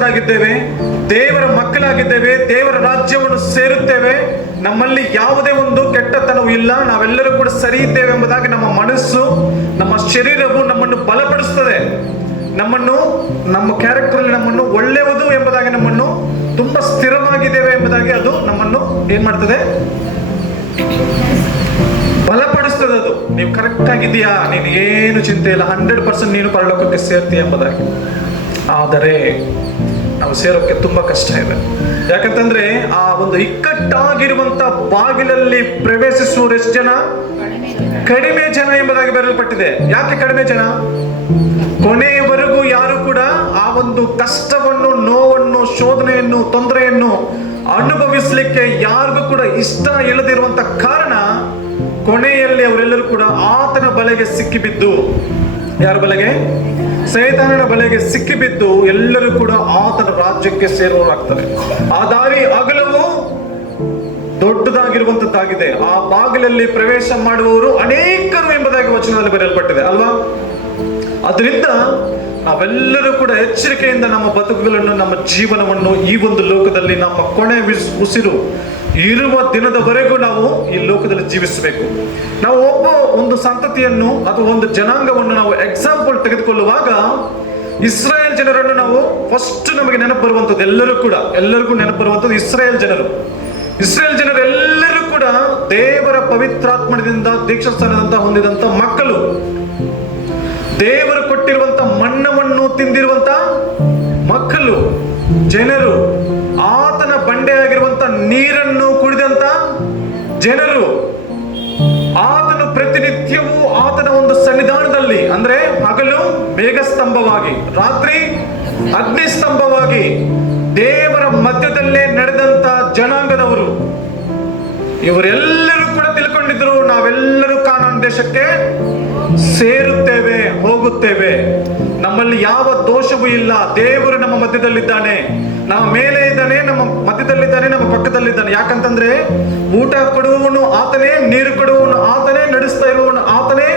ನಂಬಿಗಸ್ತರಾಗಿದ್ದೇವೆ, ದೇವರ ಮಕ್ಕಳಾಗಿದ್ದೇವೆ, ದೇವರ ರಾಜ್ಯವನ್ನು ಸೇರುತ್ತೇವೆ, ನಮ್ಮಲ್ಲಿ ಯಾವುದೇ ಒಂದು ಕೆಟ್ಟತನವೂ ಇಲ್ಲ, ನಾವೆಲ್ಲರೂ ಕೂಡ ಸರಿ ಇದ್ದೇವೆ ಎಂಬುದಾಗಿ ನಮ್ಮ ಮನಸ್ಸು, ನಮ್ಮ ಶರೀರವು ನಮ್ಮನ್ನು ಬಲಪಡಿಸ್ತದೆ. ನಮ್ಮ ಕ್ಯಾರೆಕ್ಟರ್ ನಮ್ಮನ್ನು ಒಳ್ಳೆಯದು ಎಂಬುದಾಗಿ, ನಮ್ಮನ್ನು ತುಂಬಾ ಸ್ಥಿರವಾಗಿದ್ದೇವೆ ಎಂಬುದಾಗಿ ಅದು ನಮ್ಮನ್ನು ಏನ್ ಮಾಡ್ತದೆ? ಬಲಪಡಿಸ್ತದೆ. ಅದು ನೀವು ಕರೆಕ್ಟ್ ಆಗಿದೆಯಾ, ನೀನು ಏನು ಚಿಂತೆ ಇಲ್ಲ, 100% ನೀನು ಪರಲೋಕಕ್ಕೆ ಸೇರ್ತೀಯ ಎಂಬುದಾಗಿ. ಆದರೆ ನಾವು ಸೇರೋಕ್ಕೆ ತುಂಬಾ ಕಷ್ಟ ಇದೆ. ಯಾಕಂತಂದ್ರೆ ಆ ಒಂದು ಇಕ್ಕಟ್ಟಾಗಿರುವಂತ ಬಾಗಿಲಲ್ಲಿ ಪ್ರವೇಶಿಸುವವರು ಎಷ್ಟು ಜನ? ಕಡಿಮೆ ಜನ ಎಂಬುದಾಗಿ ಬರೆಯಲ್ಪಟ್ಟಿದೆ. ಯಾಕೆ ಕಡಿಮೆ ಜನ? ಕೊನೆಯವರೆಗೂ ಯಾರು ಕೂಡ ಆ ಒಂದು ಕಷ್ಟವನ್ನು, ನೋವನ್ನು, ಶೋಧನೆಯನ್ನು, ತೊಂದರೆಯನ್ನು ಅನುಭವಿಸಲಿಕ್ಕೆ ಯಾರಿಗೂ ಕೂಡ ಇಷ್ಟ ಇಲ್ಲದಿರುವಂತ ಕಾರಣ ಕೊನೆಯಲ್ಲಿ ಅವರೆಲ್ಲರೂ ಕೂಡ ಆತನ ಬಲೆಗೆ ಸಿಕ್ಕಿಬಿದ್ದು, ಯಾರ ಬಲೆಗೆ? ಸೈತಾನನ ಬಲೆಗೆ ಸಿಕ್ಕಿಬಿದ್ದು ಎಲ್ಲರೂ ಕೂಡ ಆತನ ರಾಜ್ಯಕ್ಕೆ ಸೇರುವವರಾಗ್ತಾರೆ. ಆ ದಾರಿ ಅಗಲವು ದೊಡ್ಡದಾಗಿರುವಂತದ್ದಾಗಿದೆ. ಆ ಬಾಗಿಲಲ್ಲಿ ಪ್ರವೇಶ ಮಾಡುವವರು ಅನೇಕರು ಎಂಬುದಾಗಿ ವಚನದಲ್ಲಿ ಬರೆಯಲ್ಪಟ್ಟಿದೆ ಅಲ್ವಾ? ಅದರಿಂದ ನಾವೆಲ್ಲರೂ ಕೂಡ ಎಚ್ಚರಿಕೆಯಿಂದ ನಮ್ಮ ಬದುಕುಗಳನ್ನು, ನಮ್ಮ ಜೀವನವನ್ನು ಈ ಒಂದು ಲೋಕದಲ್ಲಿ ನಮ್ಮ ಕೊನೆ ಉಸಿರು ಇರುವ ದಿನದವರೆಗೂ ನಾವು ಈ ಲೋಕದಲ್ಲಿ ಜೀವಿಸಬೇಕು. ನಾವು ಒಂದು ಸಂತತಿಯನ್ನು ಅಥವಾ ಒಂದು ಜನಾಂಗವನ್ನು ನಾವು ಎಕ್ಸಾಂಪಲ್ ತೆಗೆದುಕೊಳ್ಳುವಾಗ ಇಸ್ರಾಯೇಲ್ ಜನರನ್ನು ನಾವು ಫಸ್ಟ್ ನಮಗೆ ನೆನಪು ಬರುವಂಥದ್ದು, ಎಲ್ಲರಿಗೂ ನೆನಪು ಬರುವಂಥದ್ದು ಇಸ್ರಾಯೇಲ್ ಜನರು. ಇಸ್ರಾಯೇಲ್ ಜನರೆಲ್ಲರೂ ಕೂಡ ದೇವರ ಪವಿತ್ರಾತ್ಮದಿಂದ ದೀಕ್ಷಾಸ್ಥಾನದಂತ ಹೊಂದಿದಂತ ಮಕ್ಕಳು, ದೇವರು ಕೊಟ್ಟಿರುವಂತ ಮನ್ನವನ್ನು ತಿಂದಿರುವಂತ ಮಕ್ಕಳು, ಜನರು, ಆತನ ಬಂಡೆಯಾಗಿರುವಂತ ನೀರನ್ನು ಕುಡಿದಂತ ಜನರು, ಆತನು ಪ್ರತಿನಿತ್ಯವೂ ಆತನ ಒಂದು ಸನ್ನಿಧಾನದಲ್ಲಿ, ಅಂದ್ರೆ ಹಗಲು ಮೇಘಸ್ತಂಭವಾಗಿ, ರಾತ್ರಿ ಅಗ್ನಿಸ್ತಂಭವಾಗಿ ದೇವರ ಮಧ್ಯದಲ್ಲೇ ನಡೆದಂತ ಜನಾಂಗದವರು. ಇವರೆಲ್ಲರೂ ಕೂಡ ತಿಳ್ಕೊಂಡಿದ್ರು, ನಾವೆಲ್ಲರೂ ಕಾನಾನ್ ದೇಶಕ್ಕೆ ಸೇರುತ್ತೇವೆ, ಹೋಗುತ್ತೇವೆ, ನಮ್ಮಲ್ಲಿ ಯಾವ ದೋಷವೂ ಇಲ್ಲ, ದೇವರು ನಮ್ಮ ಮಧ್ಯದಲ್ಲಿದ್ದಾನೆ, ನಮ್ಮ ಮೇಲೆ ಇದ್ದಾನೆ, ನಮ್ಮ ಮಧ್ಯದಲ್ಲಿದ್ದಾನೆ, ನಮ್ಮ ಪಕ್ಕದಲ್ಲಿದ್ದಾನೆ. ಯಾಕಂತಂದ್ರೆ ಊಟ ಕೊಡುವವನು ಆತನೇ, ನೀರು ಕೊಡುವವನು ಆತನೇ, ನಡೆಸ್ತಾ ಇರುವವನು ಆತನೇ,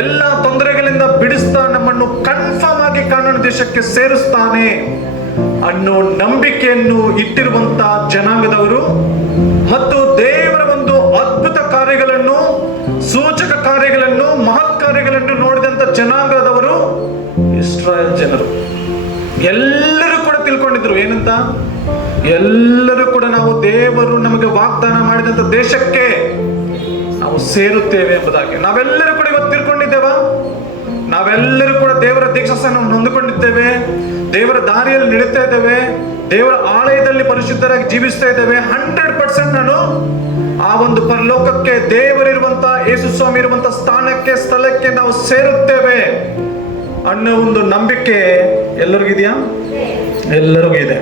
ಎಲ್ಲ ತೊಂದರೆಗಳಿಂದ ಬಿಡಿಸ್ತಾ ನಮ್ಮನ್ನು ಕನ್ಫರ್ಮ್ ಆಗಿ ಕಾನಾನ್ ದೇಶಕ್ಕೆ ಸೇರಿಸ್ತಾನೆ ಅನ್ನೋ ನಂಬಿಕೆಯನ್ನು ಇಟ್ಟಿರುವಂತ ಜನಾಂಗದವರು ಮತ್ತು ದೇವರ ಒಂದು ಅದ್ಭುತ ಕಾರ್ಯಗಳನ್ನು, ಸೂಚಕ ಕಾರ್ಯಗಳನ್ನು, ಮಹತ್ ಕಾರ್ಯಗಳನ್ನು ನೋಡಿದಂತ ಜನಾಂಗದವರು ಇಸ್ರಾಯೇಲ್ ಜನರು. ಎಲ್ಲರೂ ಕೂಡ ತಿಳ್ಕೊಂಡಿದ್ರು ಏನಂತ? ಎಲ್ಲರೂ ಕೂಡ ನಾವು ದೇವರು ನಮಗೆ ವಾಗ್ದಾನ ಮಾಡಿದಂತ ದೇಶಕ್ಕೆ ನಾವು ಸೇರುತ್ತೇವೆ ಎಂಬುದಾಗಿ. ನಾವೆಲ್ಲರೂ ಕೂಡ ಇವತ್ತು ತಿಳ್ಕೊಂಡಿದ್ದೇವಾ? ನಾವೆಲ್ಲರೂ ಕೂಡ ದೇವರ ದೀಕ್ಷಾಸ್ಥಾನವನ್ನು ಹೊಂದಿಕೊಂಡಿದ್ದೇವೆ, ದೇವರ ದಾರಿಯಲ್ಲಿ ನಡೀತಾ ಇದ್ದೇವೆ, ದೇವರ ಆಲಯದಲ್ಲಿ ಪರಿಶುದ್ಧರಾಗಿ ಜೀವಿಸ್ತಾ ಇದ್ದೇವೆ. 100% ನಾನು ಆ ಒಂದು ಪರಲೋಕಕ್ಕೆ, ದೇವರಿರುವಂತ ಯೇಸು ಸ್ವಾಮಿ ಇರುವಂತ ಸ್ಥಳಕ್ಕೆ ನಾವು ಸೇರುತ್ತೇವೆ ಅನ್ನೋ ಒಂದು ನಂಬಿಕೆ ಎಲ್ಲರಿಗೂ ಇದೆಯಾ? ಎಲ್ಲರಿಗೂ ಇದೆ.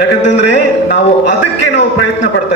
ಯಾಕಂತಂದ್ರೆ ನಾವು ಅದಕ್ಕೆ ಪ್ರಯತ್ನ ಪಡ್ತಾ